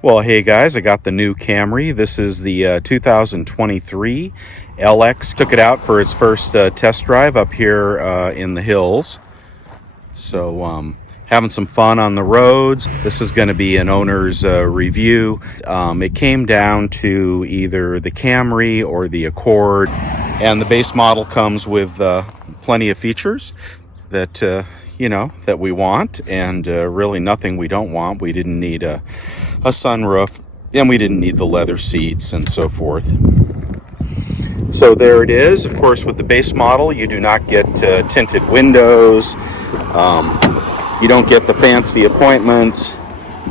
Well, hey guys, I got the new Camry. This is the 2023 LX. Took it out for its first test drive up here in the hills. So having some fun on the roads. This is going to be an owner's review. It came down to either the Camry or the Accord, and the base model comes with plenty of features that that we want, and really nothing we don't want. We didn't need a sunroof, and we didn't need the leather seats and so forth. So there it is. Of course, with the base model, you do not get tinted windows. You don't get the fancy appointments.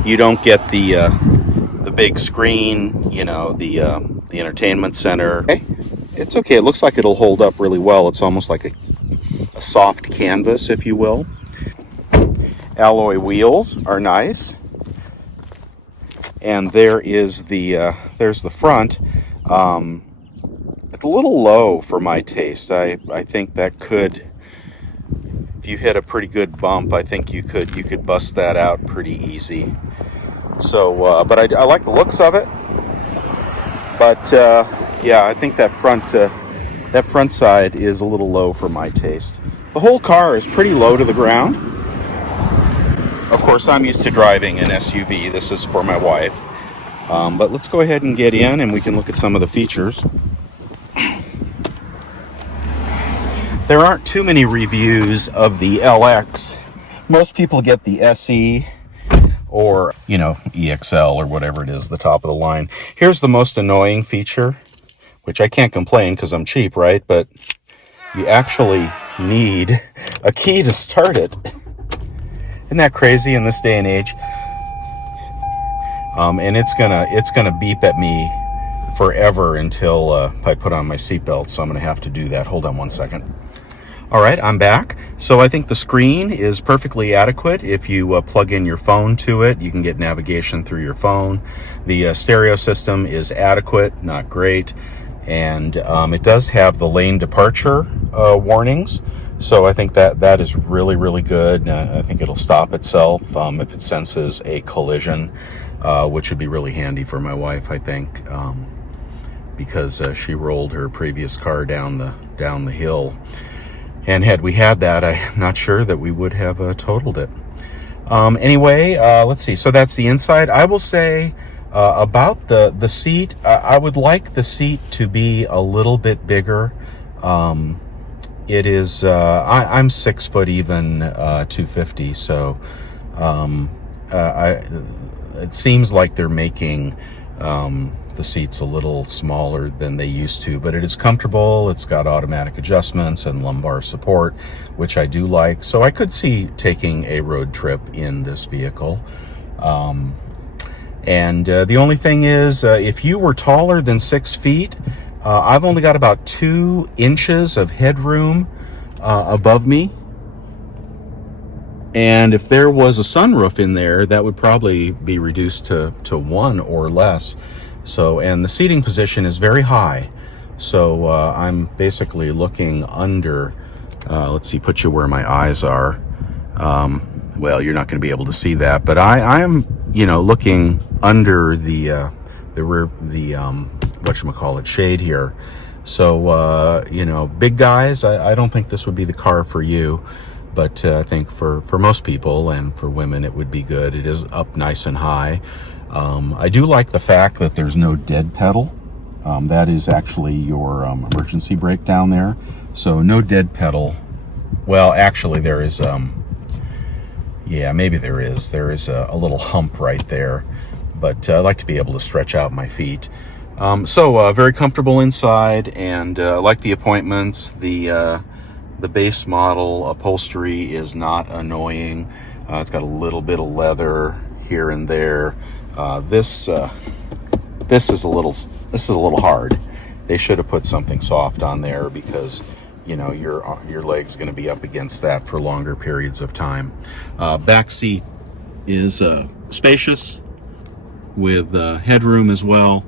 You don't get the big screen. The entertainment center. Okay. It's okay. It looks like it'll hold up really well. It's almost like a soft canvas, if you will. Alloy wheels are nice. And there is there's the front. It's a little low for my taste. I think that could, if you hit a pretty good bump, I think you could bust that out pretty easy. So, but I like the looks of it. But yeah, I think that front side is a little low for my taste. The whole car is pretty low to the ground. Of course, I'm used to driving an SUV. This is for my wife. But let's go ahead and get in and we can look at some of the features. There aren't too many reviews of the LX. Most people get the SE or, EXL or whatever it is, the top of the line. Here's the most annoying feature, which I can't complain because I'm cheap, right? But you actually need a key to start it. Isn't that crazy in this day and age? And it's gonna beep at me forever until I put on my seatbelt. So I'm gonna have to do that. Hold on one second. All right, I'm back. So I think the screen is perfectly adequate. If you plug in your phone to it, you can get navigation through your phone. The stereo system is adequate, not great, and it does have the lane departure warnings. So I think that is really, really good. I think it'll stop itself if it senses a collision, which would be really handy for my wife, I think, because she rolled her previous car down the hill. And had we had that, I'm not sure that we would have totaled it. Anyway, let's see. So that's the inside. I will say about the seat, I would like the seat to be a little bit bigger. It is, I'm 6 foot even, 250. So, it seems like they're making, the seats a little smaller than they used to, but it is comfortable. It's got automatic adjustments and lumbar support, which I do like. So I could see taking a road trip in this vehicle. And the only thing is, if you were taller than 6 feet, I've only got about 2 inches of headroom above me. And if there was a sunroof in there, that would probably be reduced to 1 or less. So, and the seating position is very high. So I'm basically looking under, let's see, put you where my eyes are. Well, you're not going to be able to see that, but I am, looking under the whatchamacallit, shade here. So, big guys, I don't think this would be the car for you, but I think for most people and for women, it would be good. It is up nice and high. I do like the fact that there's no dead pedal. That is actually your emergency brake down there. So no dead pedal. Well, actually there is, yeah, maybe there is. There is a little hump right there, but I like to be able to stretch out my feet. So very comfortable inside, and like the appointments, the base model upholstery is not annoying. It's got a little bit of leather here and there. This is a little hard. They should have put something soft on there because your leg's going to be up against that for longer periods of time. Back seat is spacious with headroom as well,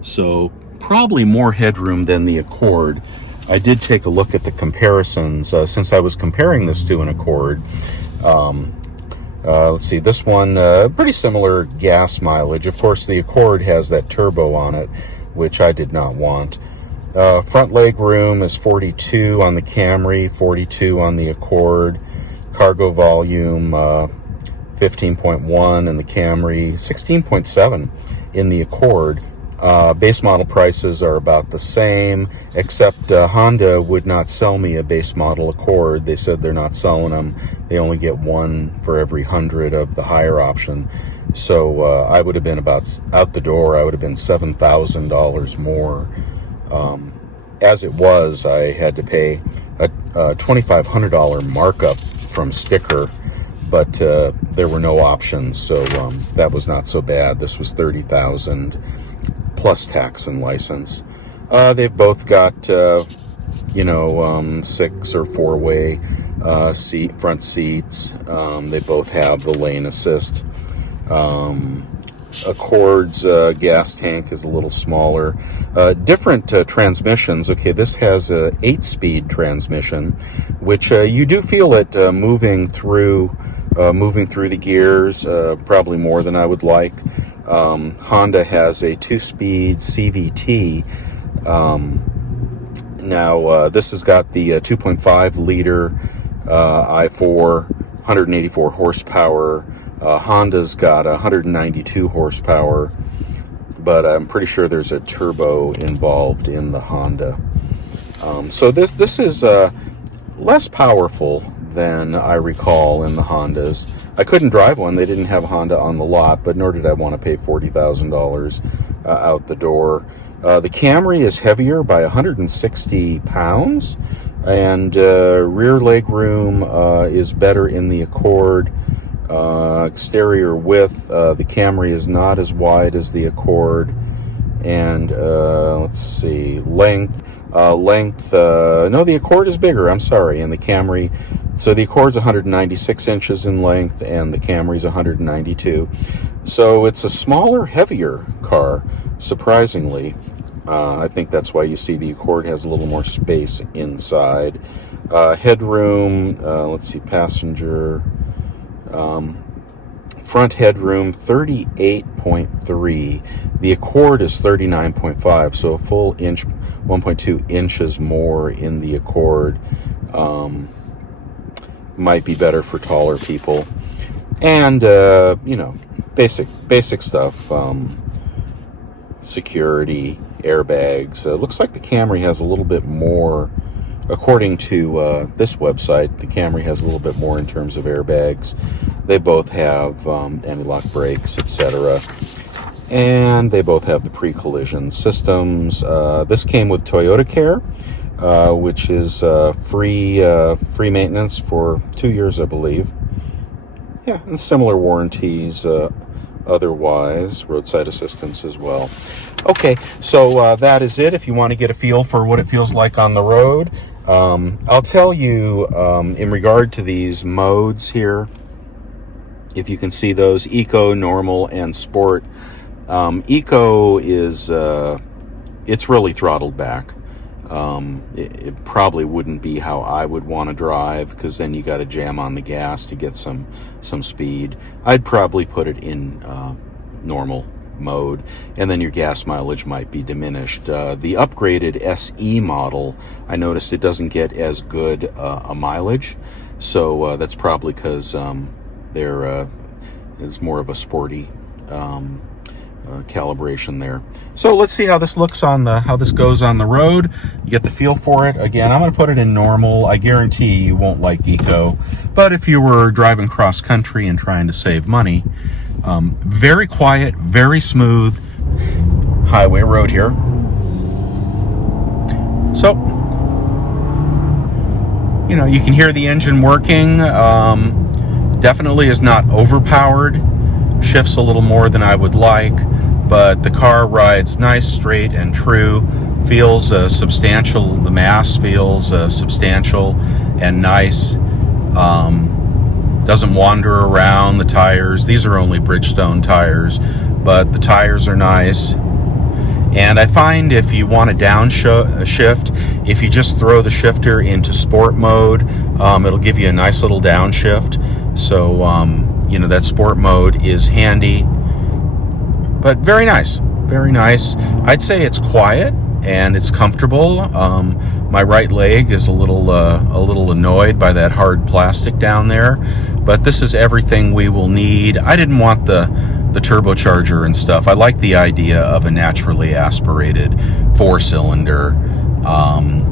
so probably more headroom than the Accord. I did take a look at the comparisons since I was comparing this to an Accord. Let's see, this one, pretty similar gas mileage. Of course, the Accord has that turbo on it, which I did not want. Front leg room is 42 on the Camry, 42 on the Accord. Cargo volume, 15.1 in the Camry, 16.7 in the Accord. Base model prices are about the same, except Honda would not sell me a base model Accord. They said they're not selling them. They only get one for every 100 of the higher option. So I would have been about out the door. I would have been $7,000 more. As it was, I had to pay a $2,500 markup from sticker, but there were no options, so that was not so bad. This was $30,000 plus tax and license. They've both got 6 or 4-way front seats. They both have the lane assist. Accord's gas tank is a little smaller. Different transmissions. Okay, this has a 8-speed transmission, which you do feel it moving through the gears, probably more than I would like. Honda has a 2-speed CVT. Now this has got the 2.5 liter i4, 184 horsepower. Honda's got 192 horsepower, but I'm pretty sure there's a turbo involved in the Honda. So this is less powerful than I recall in the Hondas. I couldn't drive one. They didn't have Honda on the lot, but nor did I want to pay $40,000 out the door. The Camry is heavier by 160 pounds, and rear leg room is better in the Accord. Exterior width, the Camry is not as wide as the Accord. And let's see, length, no, the Accord is bigger, I'm sorry, and the Camry, so the Accord's 196 inches in length and the Camry's 192. So it's a smaller, heavier car, surprisingly. I think that's why you see the Accord has a little more space inside. Headroom, let's see, passenger, front headroom 38.3. The Accord is 39.5, so a full inch, 1.2 inches more in the Accord. Might be better for taller people. And basic stuff, security, airbags. Looks like the Camry has a little bit more. According to this website, the Camry has a little bit more in terms of airbags. They both have anti-lock brakes, etc. And they both have the pre-collision systems. This came with Toyota Care, which is free maintenance for 2 years, I believe. Yeah, and similar warranties otherwise, roadside assistance as well. Okay, so that is it. If you want to get a feel for what it feels like on the road, I'll tell you in regard to these modes here, if you can see those, Eco, Normal, and Sport. Eco is, it's really throttled back. It probably wouldn't be how I would want to drive, because then you got to jam on the gas to get some speed. I'd probably put it in normal mode, and then your gas mileage might be diminished. The upgraded SE model, I noticed it doesn't get as good a mileage, so that's probably because it's more of a sporty calibration there. So let's see how this looks how this goes on the road. You get the feel for it. Again, I'm going to put it in normal. I guarantee you won't like Eco, but if you were driving cross country and trying to save money, very quiet, very smooth highway road here. So, you can hear the engine working. Definitely is not overpowered. Shifts a little more than I would like, but the car rides nice, straight, and true. Feels substantial. The mass feels substantial and nice. Doesn't wander around. The tires, these are only Bridgestone tires, but the tires are nice. And I find if you want to downshift, if you just throw the shifter into sport mode, it'll give you a nice little downshift. So, you know, that sport mode is handy, but very nice. Very nice. I'd say it's quiet and it's comfortable. My right leg is a little annoyed by that hard plastic down there, but this is everything we will need. I didn't want the turbocharger and stuff. I like the idea of a naturally aspirated 4-cylinder,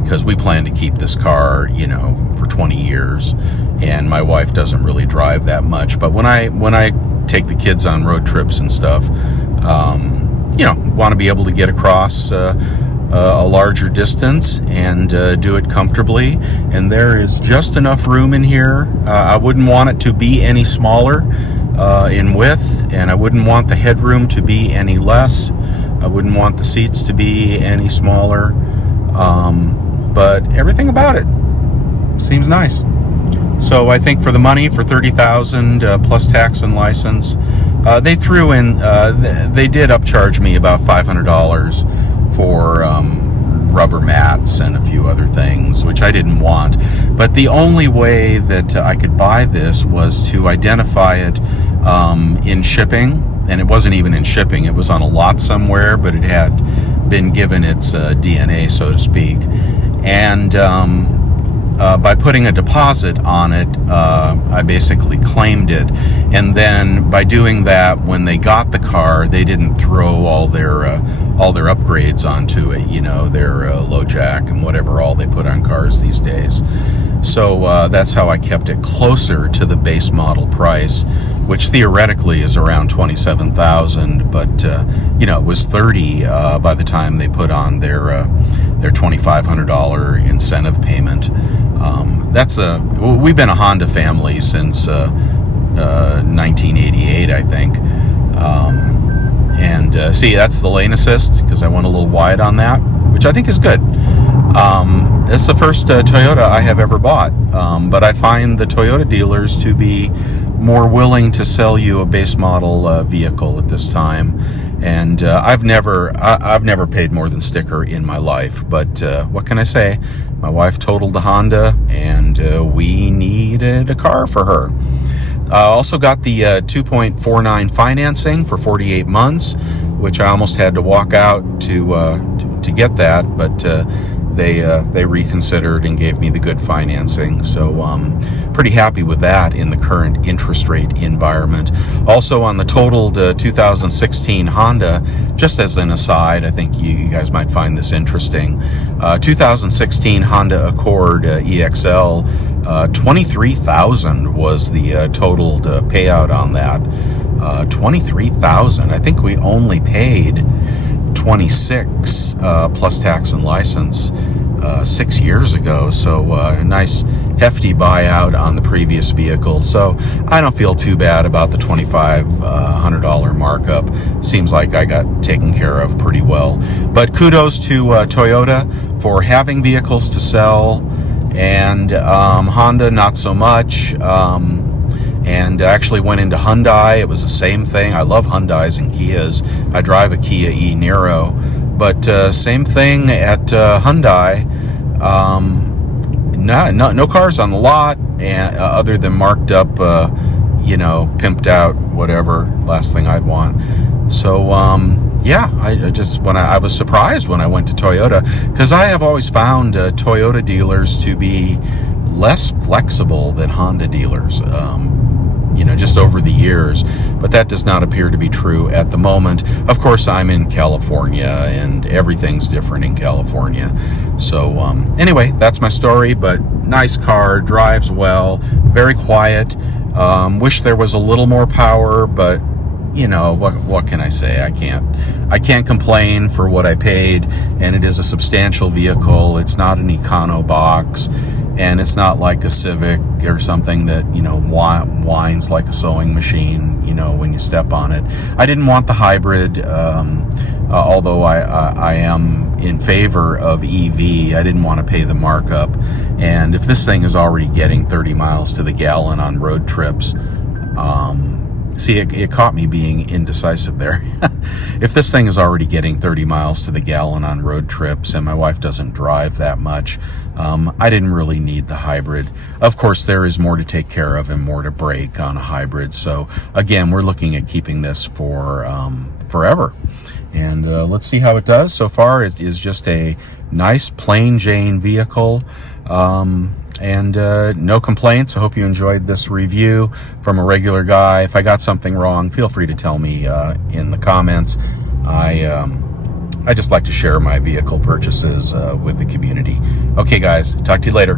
because we plan to keep this car, you know, for 20 years, and my wife doesn't really drive that much. But when I take the kids on road trips and stuff, you know, want to be able to get across a larger distance and do it comfortably. And there is just enough room in here. I wouldn't want it to be any smaller in width, and I wouldn't want the headroom to be any less. I wouldn't want the seats to be any smaller. But everything about it seems nice. So I think for the money, for $30,000 plus tax and license, they threw in, they did upcharge me about $500 for rubber mats and a few other things, which I didn't want. But the only way that I could buy this was to identify it in shipping, and it wasn't even in shipping. It was on a lot somewhere, but it had been given its DNA, so to speak. And by putting a deposit on it, I basically claimed it. And then by doing that, when they got the car, they didn't throw all their upgrades onto it, you know, their low jack and whatever all they put on cars these days. So that's how I kept it closer to the base model price, which theoretically is around $27,000, but you know, it was $30,000 by the time they put on their $2,500 incentive payment. We've been a Honda family since 1988, I think. See, that's the lane assist, because I went a little wide on that, which I think is good. It's the first Toyota I have ever bought, but I find the Toyota dealers to be more willing to sell you a base model vehicle at this time. And I've never paid more than sticker in my life, but what can I say? My wife totaled the Honda, and we needed a car for her. I also got the 2.49 financing for 48 months, which I almost had to walk out to get that, but they reconsidered and gave me the good financing. So pretty happy with that in the current interest rate environment. Also on the totaled 2016 Honda, just as an aside, I think you guys might find this interesting. 2016 Honda Accord EXL, $23,000 was the totaled payout on that. $23,000. I think we only paid $26,000 plus tax and license 6 years ago. So a nice hefty buyout on the previous vehicle. So I don't feel too bad about the $2,500 markup. Seems like I got taken care of pretty well. But kudos to Toyota for having vehicles to sell, and Honda not so much. And actually went into Hyundai. It was the same thing. I love Hyundais and Kias. I drive a Kia e-Niro, but same thing at Hyundai. No cars on the lot, and other than marked up, you know, pimped out, whatever. Last thing I'd want. So yeah, I was surprised when I went to Toyota, because I have always found Toyota dealers to be less flexible than Honda dealers. You know, just over the years, but that does not appear to be true at the moment. Of course, I'm in California, and everything's different in California. So anyway, that's my story. But nice car, drives well, very quiet. Wish there was a little more power, but you know, what can I say? I can't complain for what I paid, and it is a substantial vehicle. It's not an econo box, and it's not like a Civic or something that, you know, whines like a sewing machine, you know, when you step on it. I didn't want the hybrid, although I am in favor of EV. I didn't want to pay the markup. And if this thing is already getting 30 miles to the gallon on road trips, See, it caught me being indecisive there. If this thing is already getting 30 miles to the gallon on road trips, and my wife doesn't drive that much, I didn't really need the hybrid. Of course, there is more to take care of and more to break on a hybrid. So again, we're looking at keeping this for forever. And let's see how it does. So far, it is just a nice plain Jane vehicle. And no complaints. I hope you enjoyed this review from a regular guy. If I got something wrong, feel free to tell me in the comments. I just like to share my vehicle purchases with the community. Okay, guys, talk to you later.